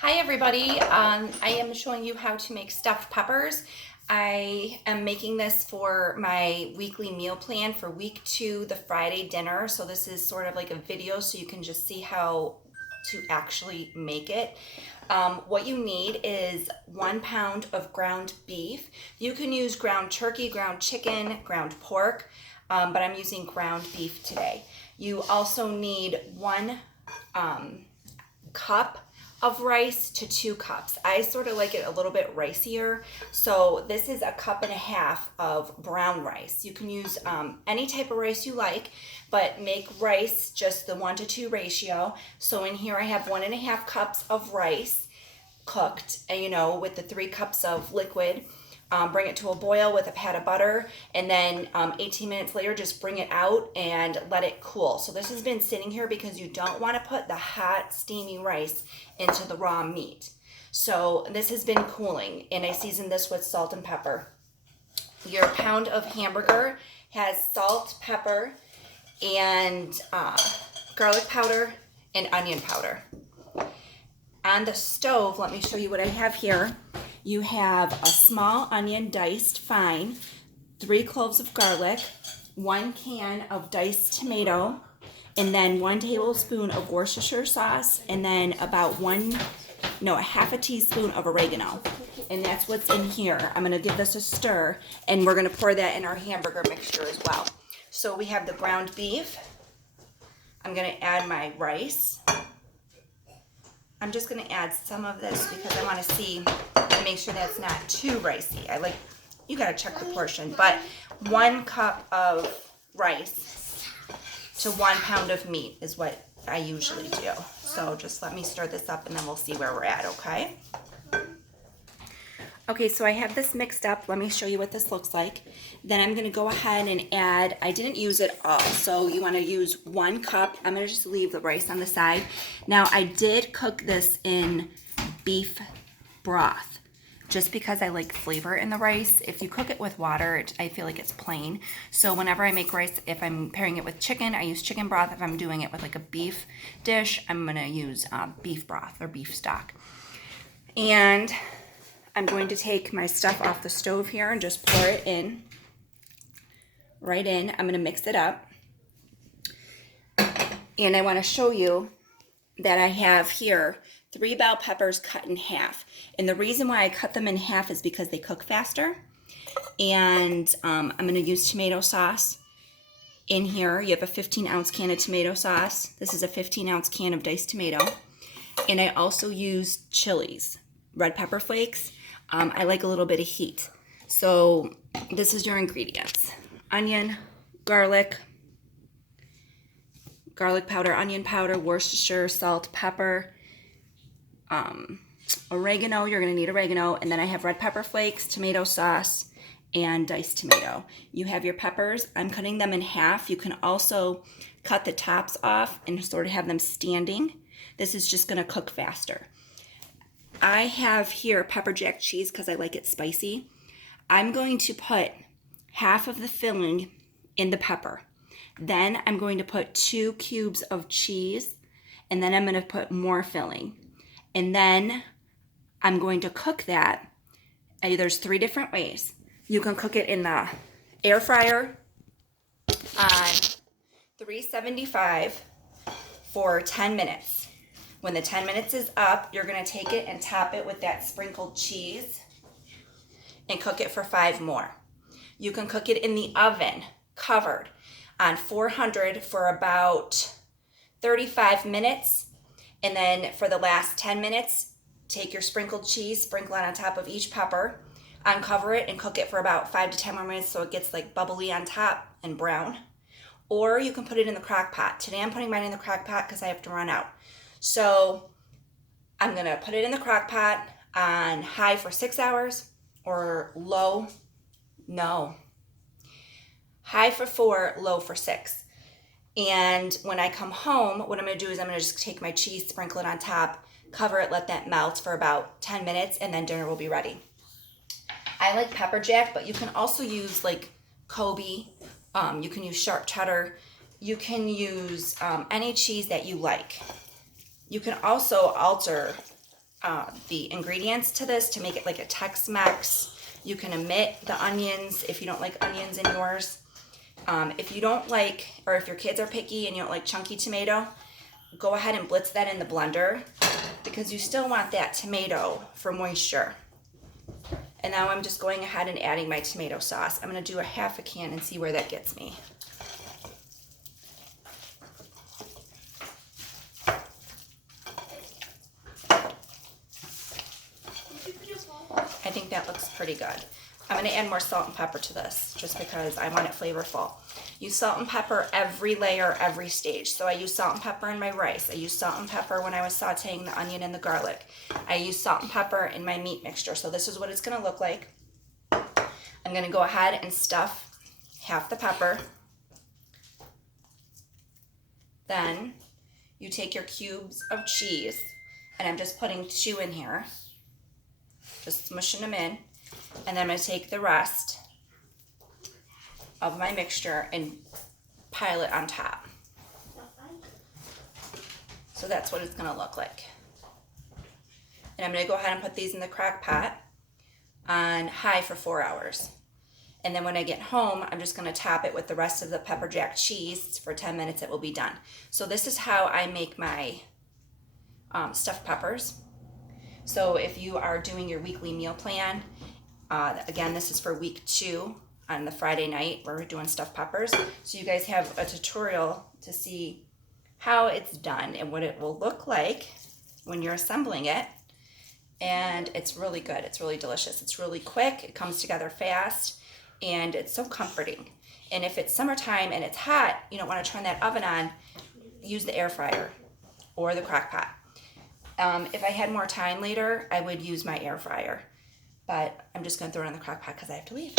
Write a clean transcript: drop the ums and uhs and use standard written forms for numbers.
Hi everybody, I am showing you how to make stuffed peppers. I am making this for my weekly meal plan for week 2, the Friday dinner. So this is sort of like a video so you can just see how to actually make it. What you need is 1 pound of ground beef. You can use ground turkey, ground chicken, ground pork, but I'm using ground beef today. You also need 1 cup of rice to 2 cups. I sort of like it a little bit ricier. So this is 1.5 cups of brown rice. You can use any type of rice you like, but make rice just the 1-to-2 ratio. So in here I have 1.5 cups of rice cooked, and with the 3 cups of liquid. Bring it to a boil with a pat of butter, and then 18 minutes later just bring it out and let it cool. So this has been sitting here because you don't want to put the hot steamy rice into the raw meat. So this has been cooling, and I seasoned this with salt and pepper. Your pound of hamburger has salt, pepper, and garlic powder and onion powder. On the stove, let me show you what I have here. You have a small onion diced fine, 3 cloves of garlic, 1 can of diced tomato, and then 1 tablespoon of Worcestershire sauce, and then about a half a teaspoon of oregano. And that's what's in here. I'm gonna give this a stir, and we're gonna pour that in our hamburger mixture as well. So we have the ground beef. I'm gonna add my rice. I'm just going to add some of this because I want to see and make sure that's not too ricey. You got to check the portion, but 1 cup of rice to 1 pound of meat is what I usually do. So just let me stir this up and then we'll see where we're at, okay? Okay, so I have this mixed up. Let me show you what this looks like. Then I'm gonna go ahead and add, I didn't use it all, so you wanna use 1 cup. I'm gonna just leave the rice on the side. Now I did cook this in beef broth, just because I like flavor in the rice. If you cook it with water, I feel like it's plain. So whenever I make rice, if I'm pairing it with chicken, I use chicken broth. If I'm doing it with like a beef dish, I'm gonna use beef broth or beef stock. And I'm going to take my stuff off the stove here and just pour it in, right in. I'm going to mix it up. And I want to show you that I have here 3 bell peppers cut in half. And the reason why I cut them in half is because they cook faster. And I'm going to use tomato sauce. In here, you have a 15-ounce can of tomato sauce. This is a 15-ounce can of diced tomato. And I also use chilies, red pepper flakes. I like a little bit of heat. So this is your ingredients. Onion, garlic powder, onion powder, Worcestershire, salt, pepper, oregano. You're going to need oregano. And then I have red pepper flakes, tomato sauce, and diced tomato. You have your peppers. I'm cutting them in half. You can also cut the tops off and sort of have them standing. This is just going to cook faster. I have here pepper jack cheese because I like it spicy. I'm going to put half of the filling in the pepper. Then I'm going to put 2 cubes of cheese, and then I'm going to put more filling. And then I'm going to cook that. There's 3 different ways. You can cook it in the air fryer on 375 for 10 minutes. When the 10 minutes is up, you're going to take it and top it with that sprinkled cheese and cook it for 5 more. You can cook it in the oven, covered, on 400 for about 35 minutes. And then for the last 10 minutes, take your sprinkled cheese, sprinkle it on top of each pepper, uncover it, and cook it for about 5 to 10 more minutes so it gets like bubbly on top and brown. Or you can put it in the crock pot. Today I'm putting mine in the crock pot because I have to run out. So I'm going to put it in the crock pot on high for 6 hours or high for 4, low for 6. And when I come home, what I'm going to do is I'm going to just take my cheese, sprinkle it on top, cover it, let that melt for about 10 minutes, and then dinner will be ready. I like pepper jack, but you can also use like Kobe. You can use sharp cheddar. You can use any cheese that you like. You can also alter the ingredients to this to make it like a Tex-Mex. You can omit the onions if you don't like onions in yours. If you don't like, or if your kids are picky and you don't like chunky tomato, go ahead and blitz that in the blender because you still want that tomato for moisture. And now I'm just going ahead and adding my tomato sauce. I'm going to do a half a can and see where that gets me. I think that looks pretty good. I'm going to add more salt and pepper to this just because I want it flavorful. Use salt and pepper every layer, every stage. So I use salt and pepper in my rice. I use salt and pepper when I was sauteing the onion and the garlic. I use salt and pepper in my meat mixture. So this is what it's going to look like. I'm going to go ahead and stuff half the pepper. Then you take your cubes of cheese, and I'm just putting 2 in here. Just smushing them in. And then I'm going to take the rest of my mixture and pile it on top. So that's what it's going to look like. And I'm going to go ahead and put these in the crock pot on high for 4 hours. And then when I get home, I'm just going to top it with the rest of the pepper jack cheese. For 10 minutes it will be done. So this is how I make my stuffed peppers. So if you are doing your weekly meal plan, again, this is for week 2 on the Friday night. We're doing stuffed peppers. So you guys have a tutorial to see how it's done and what it will look like when you're assembling it. And it's really good. It's really delicious. It's really quick. It comes together fast. And it's so comforting. And if it's summertime and it's hot, you don't want to turn that oven on, use the air fryer or the crock pot. If I had more time later, I would use my air fryer. But I'm just going to throw it in the crock pot because I have to leave.